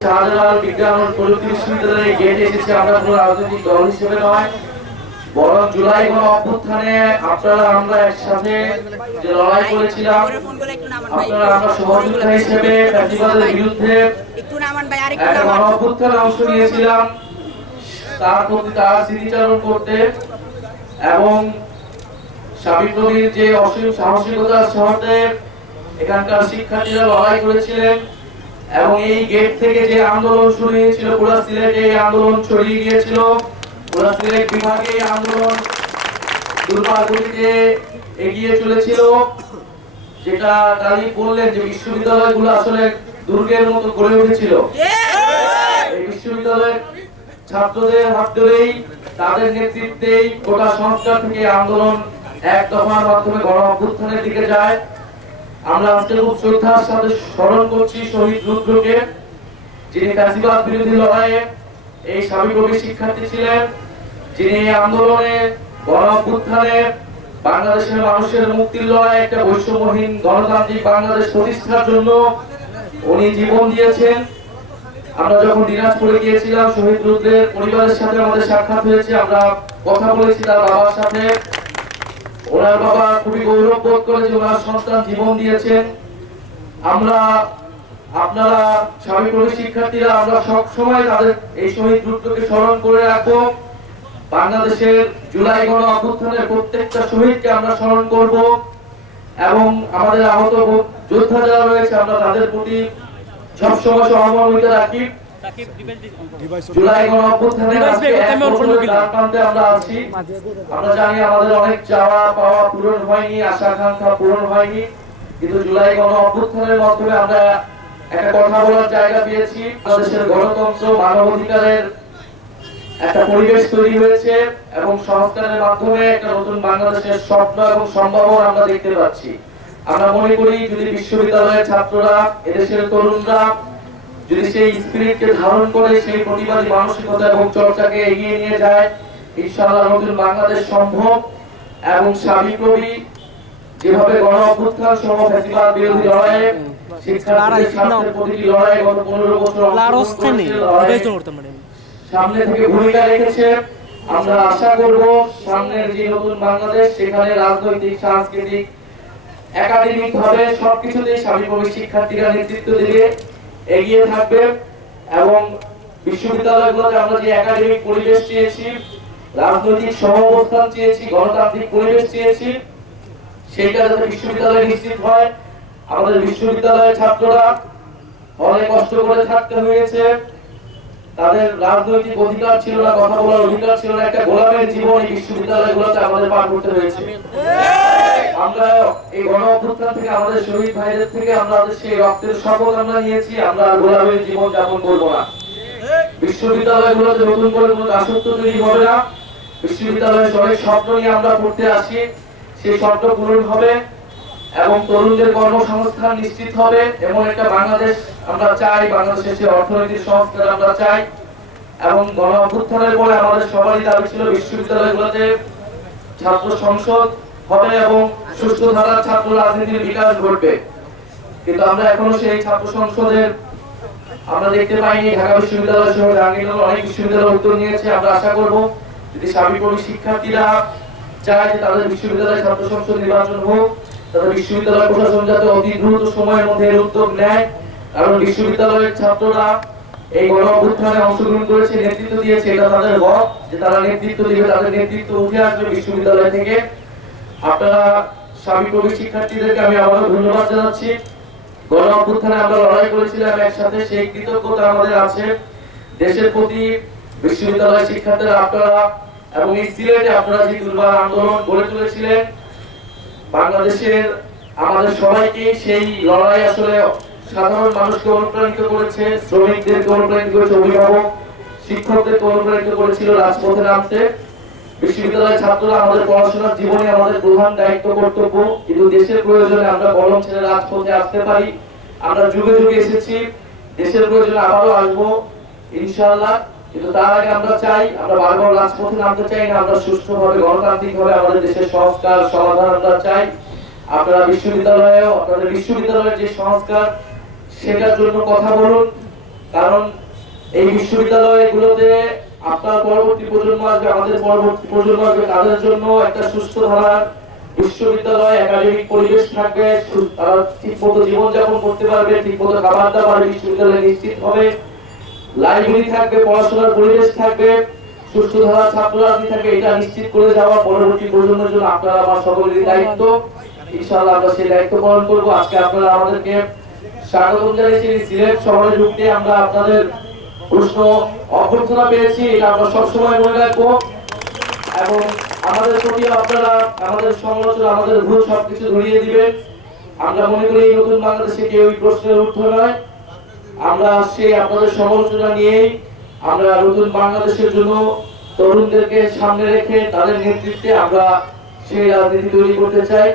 শাহজালাল বিজ্ঞান ও প্রযুক্তি বিশ্ববিদ্যালয়ে গেটে এসেছে আমরা কোনো রাজনৈতিক দল হিসেবে নয়। বরং জুলাই গণ অভ্যুত্থানে আপনারা আমরা একসাথে যে লড়াই করেছিলাম করে ফোন করলে একটু নামান ভাই আপনারা আমরা সহযোগিতা হিসেবে ফ্যাসিবাদের বিরুদ্ধে একটু নামান ভাই আরেকটু একটা নামান। গণ অভ্যুত্থানে অংশ নিয়েছিলাম। তার প্রতি তার স্মৃতিচারণ করতে এবং স্বামী নবীর যে অসীম সাহসিকতার সাথে এখানকার শিক্ষার্থীরা লড়াই করেছিলেন এবং এই গেট থেকে যে আন্দোলন শুরু হয়েছিল, পুরা সিলেটে এই আন্দোলন ছড়িয়ে গিয়েছিল। পুরা সিলেট বিভাগে আন্দোলন দুর্গাগুলিতে এগিয়ে চলেছিল, যেটা তারই বললেন যে বিশ্ববিদ্যালয়গুলো আসলে দুর্গের মতো গড়ে উঠেছিল। এই বিশ্ববিদ্যালয়ের ছাত্রদের হাত ধরেই, তাদের নেতৃত্বেই গোটা সংস্কার থেকে আন্দোলন এক দফার মাধ্যমে গণ অভ্যুত্থানের দিকে যায়। আমরা আজকে খুব শ্রদ্ধার সাথে স্মরণ করছি শহীদ রুদ্রকে, যিনি ফ্যাসিবাদ বিরোধী লড়াইয়ে এই সাবিকবি শিক্ষার্থী ছিলেন, যিনি এই আন্দোলনে গণঅভ্যুত্থানে বাংলাদেশের মানুষের মুক্তির লড়াই একটা বৈষম্যহীন গণতান্ত্রিক বাংলাদেশ প্রতিষ্ঠার জন্য উনি জীবন দিয়েছেন। আমরা যখন দিনাজপুরে গিয়েছিলাম, শহীদ রুদ্রের পরিবারের সাথে আমাদের সাক্ষাৎ হয়েছে, আমরা কথা বলেছি তার বাবার সাথে। ওনার বাবা খুবই গৌরব বোধ করে যে ওনার সন্তান জীবন দিয়েছেন আমরা, আপনারা স্বামী প্রবী শিক্ষার্থীরা, আমরা সব সময় তাদের এই শহীদ রুদ্রকে স্মরণ করে রাখব। বাংলাদেশের জুলাই গণ অভ্যুত্থানের প্রত্যেকটা শহীদকে আমরা স্মরণ করব এবং আমাদের আহত যোদ্ধা যারা রয়েছে, আমরা তাদের প্রতি সবসময় সহমর্মিতা রাখি। জুলাই গণ অভ্যুত্থানের আজকে এক বছরের দ্বার প্রান্তে আমরা আছি। আমরা জানি আমাদের অনেক চাওয়া পাওয়া পূরণ হয়নি আশা আকাঙ্ক্ষা পূরণ হয়নি। কিন্তু জুলাই গণ অভ্যুত্থানের মাধ্যমে আমরা একটা কথা বলার জায়গা পেয়েছি। বাংলাদেশের গণতন্ত্র মানবাধিকারের একটা পরিবেশ তৈরি হয়েছে এবং সংস্কারের মাধ্যমে একটা নতুন বাংলাদেশের স্বপ্ন এবং সম্ভাবনা আমরা দেখতে পাচ্ছি। আমরা মনে করি যদি বিশ্ববিদ্যালয়ের ছাত্ররা এদেশের তরুণরা যদি সেই স্পিরিটকে ধারণ করে সেই প্রতিবাদী মানসিকতা এবং চর্চাকে এগিয়ে নিয়ে যায় ইনশাআল্লাহ নতুন বাংলাদেশ সম্ভব। এবং স্বামী কবি যেভাবে গণ অভ্যুত্থান সহ ফ্যাসিবাদ বিরোধী লড়াইয়ে শিক্ষার্থীদের স্বার্থের প্রতিটি লড়াই গত পনেরো বছর অংশগ্রহণ করেছে, লড়াইয়ে। সামনে থেকে ভূমিকা রেখেছে। আমরা আশা করব সামনের যে নতুন বাংলাদেশ সেখানে রাজনৈতিক সাংস্কৃতিক একাডেমিক ভাবে সবকিছুতেই স্বামীকবি শিক্ষার্থীরা নেতৃত্ব দিয়ে এগিয়ে থাকবে এবং বিশ্ববিদ্যালয়গুলোতে আমরা যে একাডেমিক পরিবেশ চেয়েছি, রাজনৈতিক সহাবস্থান চেয়েছি, গণতান্ত্রিক পরিবেশ চেয়েছি, সেইটা যাতে বিশ্ববিদ্যালয়ে নিশ্চিত হয়। আমাদের বিশ্ববিদ্যালয়ের ছাত্ররা অনেক কষ্ট করে থাকতে হয়েছে। তাদের রাজনৈতিক অধিকার ছিল না, কথা বলার অধিকার ছিল না, একটা গোলামের জীবন এই বিশ্ববিদ্যালয়গুলোতে আমাদের পার করতে হয়েছে। এই গণ থেকে আমাদের শহীদ ভাইদের থেকে আমরা সেই রক্তের শপথ আমরা নিয়েছি, আমরা গোলামের জীবন যাপন করব না। বিশ্ববিদ্যালয়গুলোতে নতুন করে কোনো দাসত্ব তৈরি হবে না। বিশ্ববিদ্যালয়ের অনেক স্বপ্ন নিয়ে আমরা পড়তে আসি, সেই স্বপ্ন পূরণ হবে এবং তরুণদের কর্মসংস্থান নিশ্চিত হবে। এমন একটা বাংলাদেশ আমরা চাই, বাংলাদেশের যে অর্থনৈতিক সংস্কার আমরা চাই। এবং গণ পরে আমাদের সবারই দাবি ছিল বিশ্ববিদ্যালয়গুলোতে ছাত্র সংসদ হবে এবং সুস্থ ধারার ছাত্র রাজনীতির বিকাশ ঘটবে। কিন্তু আমরা এখনও সেই ছাত্র সংসদের আমরা দেখতে পাইনি, ঢাকা বিশ্ববিদ্যালয় সহ জাহাঙ্গীরনগর অনেক বিশ্ববিদ্যালয় উদ্যোগ নিয়েছে। আমরা আশা করব যদি স্বামীকর্মী শিক্ষার্থীরা চায় যে তাদের বিশ্ববিদ্যালয় ছাত্র সংসদ নির্বাচন হোক, তাদের বিশ্ববিদ্যালয় প্রশাসন যাতে অতি দ্রুত সময়ের মধ্যে এর উদ্যোগ নেয়। কারণ বিশ্ববিদ্যালয়ের ছাত্ররা এই গণ অভ্যুত্থানে অংশগ্রহণ করেছে, নেতৃত্ব দিয়েছে, এটা তাদের হক যে তারা নেতৃত্ব দিবে, তাদের নেতৃত্ব উঠে আসবে বিশ্ববিদ্যালয় থেকে। আপনারা স্বামী কবি শিক্ষার্থীদেরকে আমি আবারও ধন্যবাদ জানাচ্ছি। গণ অভ্যুত্থানে আমরা লড়াই করেছিলাম একসাথে, সেই কৃতজ্ঞতা আমাদের আছে। দেশের প্রতি বিশ্ববিদ্যালয় শিক্ষার্থীরা, আপনারা এবং এই সিলেটে আপনারা যে দুর্বার আন্দোলন গড়ে তুলেছিলেন, বাংলাদেশের আমাদের সবাইকে সেই লড়াই আসলে সাধারণ মানুষকে অনুপ্রাণিত করেছে, শ্রমিকদেরকে অনুপ্রাণিত করেছে অভিভাবক, শিক্ষকদেরকে অনুপ্রাণিত করেছিল রাজপথে নামতে। বিশ্ববিদ্যালয়ের ছাত্ররা আমাদের পড়াশোনার জীবনে আমাদের প্রধান দায়িত্ব কর্তব্য, কিন্তু দেশের প্রয়োজনে আমরা কলম ছেড়ে রাজপথে আসতে পারি। আমরা যুগে যুগে এসেছি, দেশের প্রয়োজনে আবারও আসব, ইনশাআল্লাহ। কিন্তু তার আগে আমরা চাই, আমরা বারবার রাজপথে নামতে চাই না, আমরা সুষ্ঠুভাবে, গণতান্ত্রিকভাবে আমাদের দেশের সংস্কার সমাধান আমরা চাই। আপনারা বিশ্ববিদ্যালয়েও, আপনাদের বিশ্ববিদ্যালয়ের যে সংস্কার, সেটার জন্য কথা বলুন। কারণ এই বিশ্ববিদ্যালয়গুলোতে আপনার পরবর্তী প্রজন্ম আসবে, আমাদের পরবর্তী প্রজন্ম আসবে, তাদের জন্য একটা সুস্থ ধারার বিশ্ববিদ্যালয়, একাডেমিক পরিবেশ থাকবে তারা ঠিক মতো জীবনযাপন করতে পারবে ঠিক মতো খাবার দাবার বিশ্ববিদ্যালয়ে নিশ্চিত হবে। লাইব্রেরি থাকবে, পড়াশোনার পরিবেশ থাকবে, সুস্থ ধারা ছাত্র রাজনীতি থাকবে, এটা নিশ্চিত করে যাওয়া পরবর্তী প্রজন্মের জন্য আপনারা আমার সকলেরই দায়িত্ব। ইনশাআল্লাহ আমরা সেই দায়িত্ব পালন করব। আজকে আপনারা আমাদেরকে স্বাগত জানিয়েছি সিলেট শহরে ঢুকতে আমরা আপনাদের প্রশ্ন অভ্যর্থনা পেয়েছি, এটা আমরা সবসময় মনে রাখব। এবং আমাদের প্রতি আপনারা, আমাদের সমালোচনা, আমাদের ভুল সবকিছু ধরিয়ে দিবেন আমরা মনে করি এই নতুন বাংলাদেশে কেউ এই প্রশ্নের উত্তর নয়। আমরা সেই আপনাদের সমালোচনা নিয়েই আমরা নতুন বাংলাদেশের জন্য তরুণদেরকে সামনে রেখে তাদের নেতৃত্বে আমরা সেই রাজনীতি তৈরি করতে চাই।